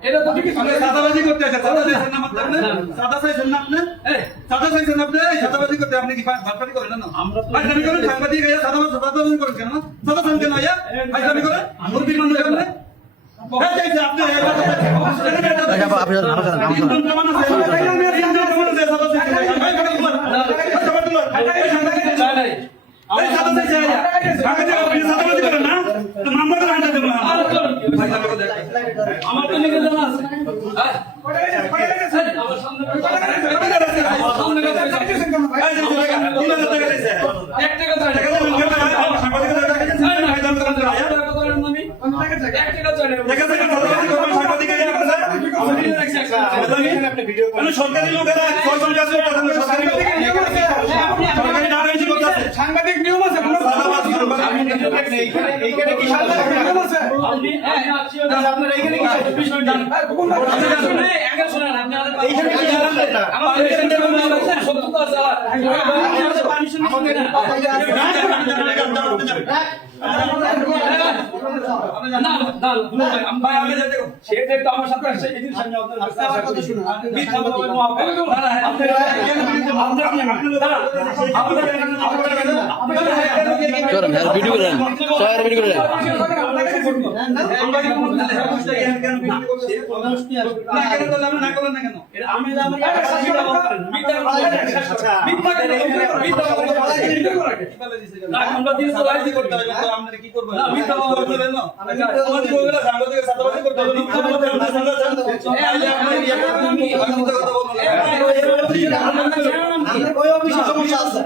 এটা তো ঠিকই সাদাবাজি করতে আছে সাদা চাইছেন না মানে সাদা চাইছেন না আপনি সাদা চাইছেন আপনি সাদাবাজি করতে আপনি কি ভাতপাতি করেন না আমরা তো আমি করেন সাংবাদিক আয়া সাদাবাজি করেন কেন সাদা চান কেন আয়া আমি করেন মুরবি মানুষ আপনি হ্যাঁ চাইছে আপনি আমার তো লিখে জানা আছে আমার সামনে সরকারি লোকেরা সাংবাদিক নিয়ম আছে এইখানে কি সাংবাদিক নিয়ম আছে আপনারা এইখানে কি বিষয় জানেন আগে শুনেন আপনি এইখানে কি জানেন না আমাদের এখানে সত্যতা আছে আমাদের পারমিশন না ভাই আমি যেতে সেটা তো আমার সাথে আসছে এই দিন সামনে আপনার কথা শুনুন মিথ্যা বলতে করেন আর ভিডিও করেন সবার ভিডিও করেন কি করবো মিথ্যা বলবেন না সাংবাদিক বলবেন সাংবাদিক সাদাবাজি করতে হবে মিথ্যা বলবেন ওই অফিসে সমস্যা আছে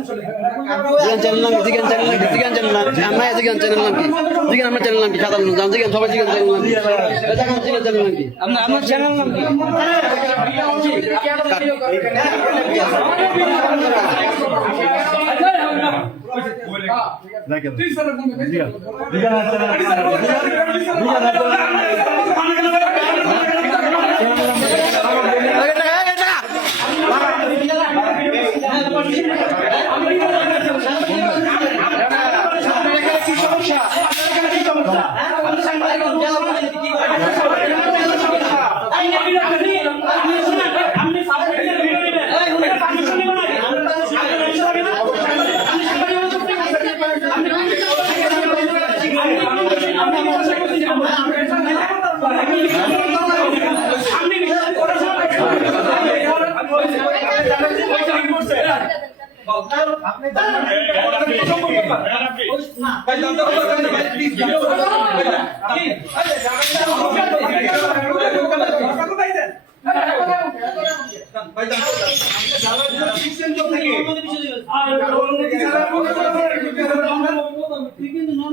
চ্যানেল নাম কি চ্যানেল নাম আমরা এদিকে চ্যানেল নাম কি দিকে আমার চ্যানেল নাম কি সাধারণ জান দিকে সবাই দিকে চ্যানেল নাম কি এটা কোন চ্যানেল নাম কি আমার চ্যানেল নাম কি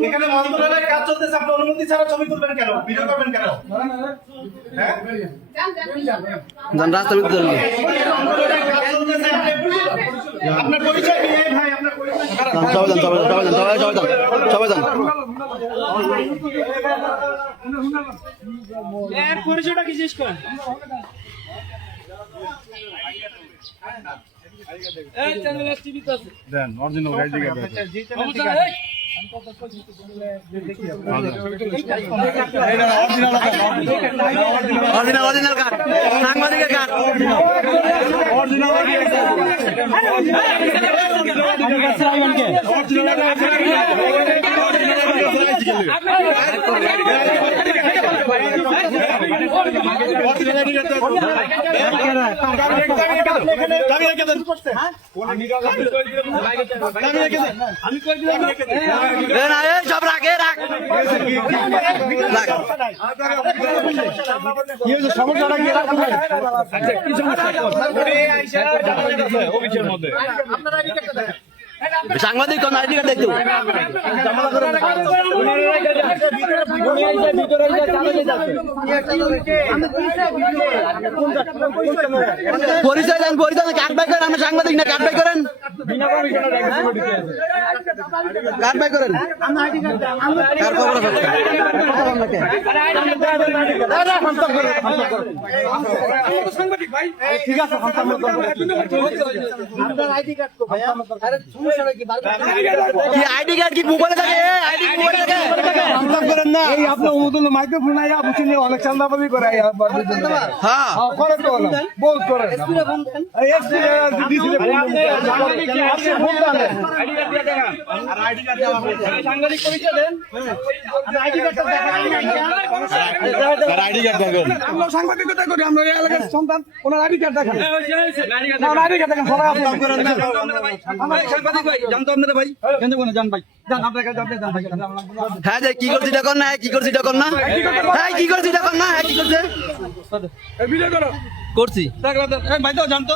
এখানে মন্ত্রণালয়ের কাজ চলতেছে আপনি অনুমতি ছাড়া ছবি তুলবেন কেন ভিডিও করবেন কেন জান রাস্তার মধ্যে ধরুন আপনার পরিচয় কি ভাই আপনার পরিচয় সবাই জান এর পরিচয়টা কি শেষ করেন এই চ্যানেলে টিভি তো আছে দেন অরিজিনাল গাইড দিকে আচ্ছা জি চ্যানেল অরিজিনাল কাট সাংবাদিকের কাট সব রাখে রাখ সাংবাদিক কোন আইডি কার্ড দেখতো পরিচয় দেন কাট বাই করেন আমরা সাংবাদিক না কাট বাই করেন কার বাই করেন কার খবর আছে কি আইডি কার্ড কি মোবাইলে থাকে আইডি মোবাইলে থাকে করেন না এই আপনার মতন মাইক্রোফোন আইয়া বুঝছেন অনেক চান্দাবাজি করে আইয়া হ্যাঁ করে তো বহুত করে এই এসপি দিছিলে ফোন দেন সাংবাদিক পরিচয় দেন আমরা সাংবাদিকতা করি আমরা এই এলাকার সন্তান ওনার আইডি কার্ড দেখেন না আইডি কার্ড দেখেন সবাই আপনি সাংবাদিক ভাই জানতো আপনারা ভাই কেন কোন জান ভাই জান আপনার কাছে আপনি জান ভাই হ্যাঁ যে কি করছিস এটা কর না কি করছিস এটা কর না হ্যাঁ কি করছিস এটা কর না কি করছিস ভিডিও করো করছি ভাই তো জানতো